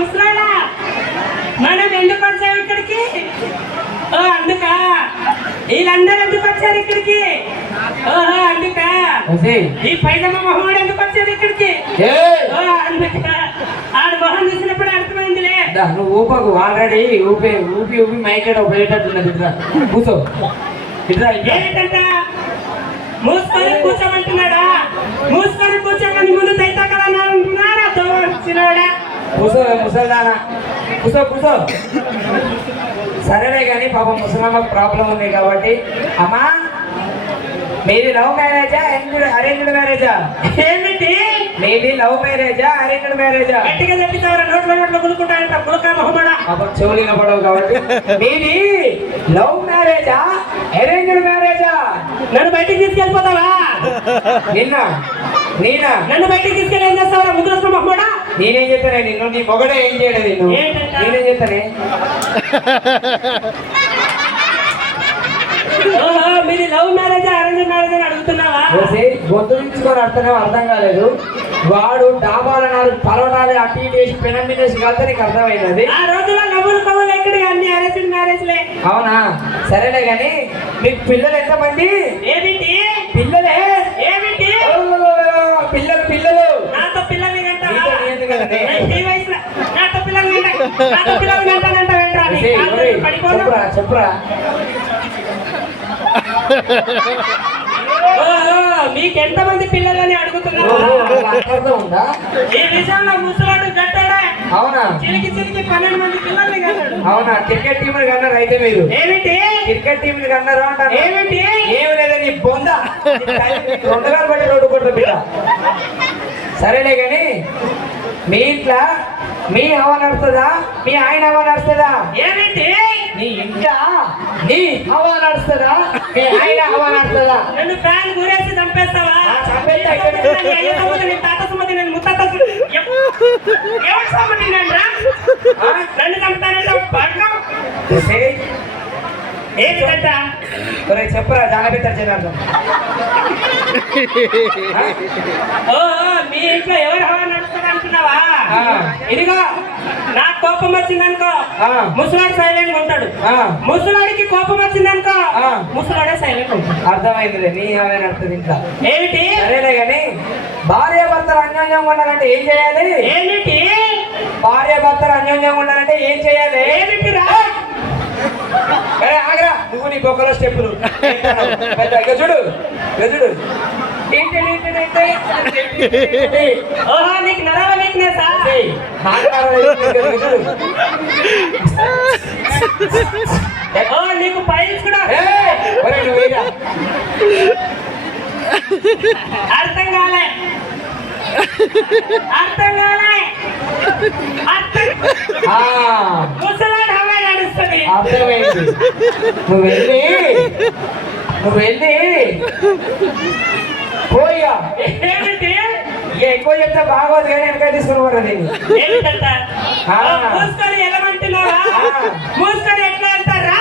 ముసలాడా మనం ఎందుకు వచ్చాం ఇక్కడికి? ఓ అందుక వీళ్ళందరూ ఎందుకు వచ్చారు ఇక్కడికి? ఓహో అందుక ఈ పైజమ్మ మొహం ఎందుకు వచ్చారు ఇక్కడికి? ఓ అందుక ఆడు మొహం చూసినప్పుడు అర్థమైందిలే. నువ్వు ఊపకు, ఆల్రెడీ ఊపి ఊపి ఊపి మైకెట్ పోయేటట్టున్నది. ఇట్లా కూర్చో, ఇట్లా ఏంటంట మూసుకొని కూర్చోమంటున్నాడా? మూసుకొని కూర్చోమని ముందు తైతకలన్నా అంటున్నారా? వచ్చినాడా కూర్చో ముసల్దానా, కూర్చో కూర్చో. సరేలే కానీ పాపం ముసలమ్మకు ప్రాబ్లం ఉంది కాబట్టి. అమ్మా మీది లవ్ మ్యారేజా అరేంజ్డ్ మ్యారేజా? ఏమిటి మీది లవ్ మ్యారేజా అరేంజ్డ్ మ్యారేజా? గట్టిగా చెప్పిస్తావరా? నోట్లో గులుకుంటాయంట గులుక మొహమ్మడా. పాపం చెవులు పడవు కాబట్టి. మీది లవ్ మ్యారేజా అరేంజ్డ్ మ్యారేజా? నన్ను బయటికి తీసుకెళ్ళిపోతావా? నేనా నన్ను బయటికి తీసుకెళ్ళి ఏం చేస్తావరా ముగ్గురు మొహమ్మడా? నేనేం చెప్తానే నిన్ను, నీ మొగడే ఏం చేయలేదు నిన్ను. నేనేం చెప్తానే? మీరు లవ్ మ్యారేజ్ అరేంజ్ మ్యారేజ్ అని అడుగుతున్నావా? గొంతు తీసుకొని అర్థం కాలేదు. వాడు డాబాలన్నారు పలవటాలే అటు ఇటు వేసి పెనం మీద వేసి కాదు, నీకు అర్థమైనది. ఆ రోజుల్లో నవ్వులు కవ్వులు ఎక్కడ అన్ని అరేంజ్ మ్యారేజ్లే. అవునా సరేలే కానీ మీకు పిల్లలు ఎంతమంది? ఏమిటి పిల్లలే? ఏమిటి పిల్లలు? పిల్లలు నాతో పిల్లల్ని నాతో పిల్లల్ని చెప్పురా చెప్పురా. మీకెంతమంది పిల్లలని అడుగుతున్నారు? ఈ విషయంలో ముసలాడు గట్టాడా? అవునా చిలికి 12 మంది పిల్లల్ని కన్నాడు. అవునా క్రికెట్ టీంలు కన్నారు అయితే మీరు? ఏమిటి క్రికెట్ టీంలు కన్నారు అంటారు. ఏమిటి ఏమి లేదని బొంద 2 గారు బట్టి రోడ్డు కొట్టు బిడ్డ. సరేలే కానీ మీ ఇంట్లో మీ హవా నడుస్తుందా మీ ఆయన హవా నడుస్తుందా? ఏమిటి నీ ఇంట్లో నీ హవా నడుస్తుందా మీ ఆయన హవా నడుస్తుందా? నన్ను ఫ్యాన్ గురేసి చంపేస్తావా? నన్ను చంపుతానంటే ఏంటంట? చెప్పరా జాగ్రత్త జనార్దన్. మీ ఇంట్లో ఎవరు హవా నడుస్తుంది అంటున్నావా? ఇదిగో నాకు కోపం వచ్చిందనుకో ముసలాడు సైలెంట్ గా ఉంటాడు. ముసలాడికి కోపం వచ్చిందనుకో ముసలాడే సైలెంట్ ఉంటాడు. అర్థమైంది. నీ హవా నడుస్తుంది ఇంట్లో. ఏమిటి? సరేలే కానీ భార్య భర్తలు అన్యోన్యంగా ఉండాలంటే ఏం చేయాలి? ఏమిటి? భార్య భర్తలు అన్యోన్యంగా ఉండాలంటే ఏం చేయాలి? ఏమిటి రా? ఆగరా నువ్వు నీ బొక్కలో స్టెప్పులు గజుడు గజుడు. ఓహో నీకు నరాల వీక్నెస్. నీకు పైల్స్ కూడా అర్థం కాలే ముసలాడు హవా నడుస్తుంది. అర్థమైంది. నువ్వు వెళ్ళి పోయా. ఏమిటి? ఎక్కువ చెప్తే బాగోదు కానీ వెనక తీసుకుని నేను మూసుకొని వెళ్ళమంటున్నావా? మూసుకొని ఎట్లా వెళ్తారా?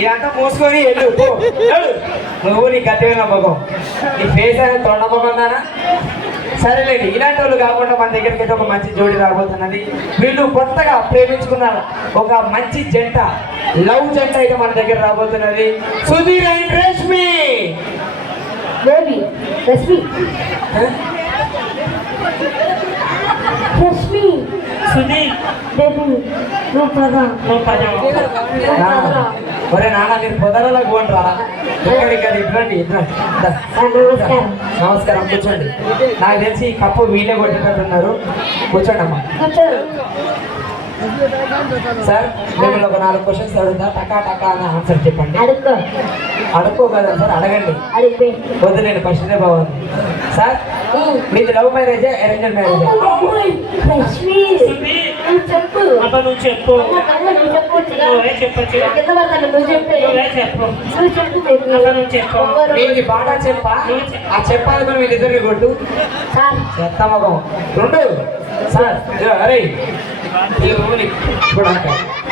ఇదంతా మూసుకొని వెళ్ళు. నువ్వు నీ గట్టిగా నమ్మకం, నీ ఫేస్ అనేది తొండమ్మకం దానా. సరేలేండి, ఇలాంటి వాళ్ళు కాకుండా మన దగ్గరికి అయితే ఒక మంచి జోడి రాబోతున్నది. వీళ్ళు కొత్తగా ప్రేమించుకున్నారు ఒక మంచి జంట, లవ్ జంట అయితే మన దగ్గర రాబోతున్నది. సుధీర్ అండ్ రష్మి. రష్మి రష్మి సుధీర్ ఒరే నాన్న మీరు పొదలలో పోండిరా. ఇట్లాంటి నమస్కారం, కూర్చోండి. నాకు తెలిసి ఈ కప్పు వీళ్ళే కొట్టేటట్టున్నారు. కూర్చోండి అమ్మా. సార్ మిమ్మల్ని ఒక 4 క్వశ్చన్స్ అడుగుతా, టకా టకా అని ఆన్సర్ చెప్పండి. అడుక్కో కదా సార్, అడగండి. వద్దు నేను ఫస్ట్నే బాగుంది. సార్ మీది లవ్ మ్యారేజా అరేంజ్డ్ మ్యారేజా? చెప్పు. మీకు పాట చెప్పా, ఆ చెప్పాలి వీళ్ళిద్దరిని కొట్టు. చెత్త మగం 2. సార్ అరే ఇప్పుడు అంట.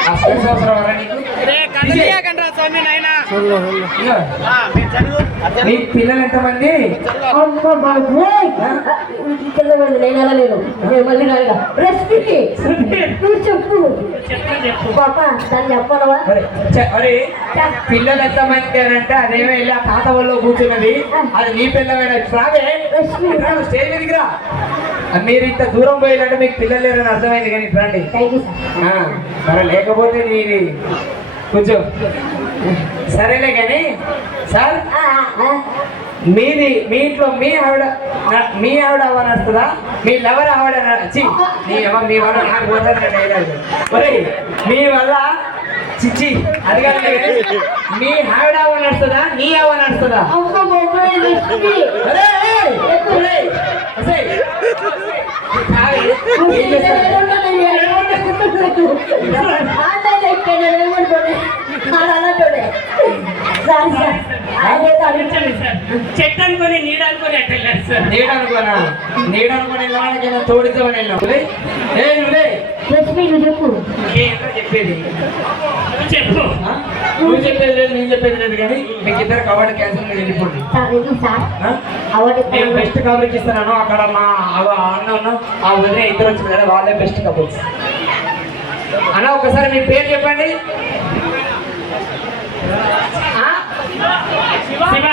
ఆ స్పెట్స్ అవసరం వరా నీకు? తీసేయ్. ఇగో, మీ పిల్లలు ఎంతమంది? అమ్మ బాబోయ్. పిల్లవాడు నేను అనలేను. నేను మళ్ళీ రాగా. రష్మి, నువ్వు చెప్పు. పాప దాన్ని చెప్పనవా? మరి పిల్లలు ఎంతమంది అని అంటే అదేమో వెళ్ళి ఆ తాత వాళ్ళు కూర్చున్నది, అది నీ పిల్లమైన రావే స్టేజ్ మీదకి రా. మీరు ఇంత దూరం పోయాలంటే మీకు పిల్లలు లేరని అర్థమైంది, కానీ ఇటు రండి. Thank you sir. సరే, లేకపోతే నీది కొంచెం సరేలే కానీ సార్, మీది మీ ఇంట్లో మీ ఆవిడ నడుస్తుందా, మీ లవర్ ఆవిడ మీ వల్ల నాకు పోతుంది. ఒరే మీ వల్ల చిచ్చి అది కాదు, మీ ఆవిడ నడుస్తుందా, నీ ఆవిడ నడుస్తుందా? అమ్మ బాబోయ్ రష్మి. చెట్టు అనుకొని నీడ అనుకొని ఎట్లా వెళ్ళారు సార్? నీడ అనుకుని వెళ్ళడానికి తోడితో వెళ్ళాం. రష్మి నువ్వు చెప్పు. చెప్పేది చెప్పు. నువ్వు చెప్పేది లేదు, నేను చెప్పేది లేదు, కానీ మీకు ఇద్దరు కబడ్డీ క్యాన్సల్ మీద వెళ్ళిపోండి. సార్ ఇది సార్ నేను బెస్ట్ కబడ్డీకి ఇస్తున్నాను. అక్కడ మా అన్న ఆ వదిలే ఇద్దరు వచ్చింది కదా, వాళ్ళే బెస్ట్ కబడ్డీ. అన్న ఒకసారి మీ పేరు చెప్పండి. శివ.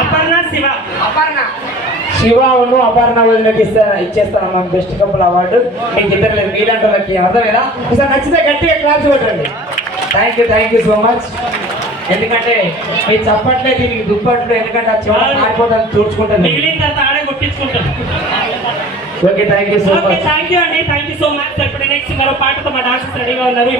అపర్ణ శివ. శివను అపర్ణ వదినకి ఇచ్చేస్తాను బెస్ట్ కపుల్ అవార్డు. మీకు ఇద్దరు లేదు, మీలాంటి వాళ్ళకి అర్థమేదా? ఒకసారి నచ్చితే గట్టిగా క్లాస్ కొట్టండి. Thank you so much. ఎందుకంటే మీరు చప్పట్లే దీనికి దుప్పట్లు, ఎందుకంటే ఆ చివర మారిపోతాను చూడ్చుకుంటాను. మిగిలిన తర్వాత ఆడే కొట్టించుకుంటాం. Okay, thank you so much. Thank you అండి, థ్యాంక్ యూ సో మచ్. ఇప్పుడు నెక్స్ట్ మరో పాటతో మా డాన్సర్స్ రెడీగా ఉన్నారు.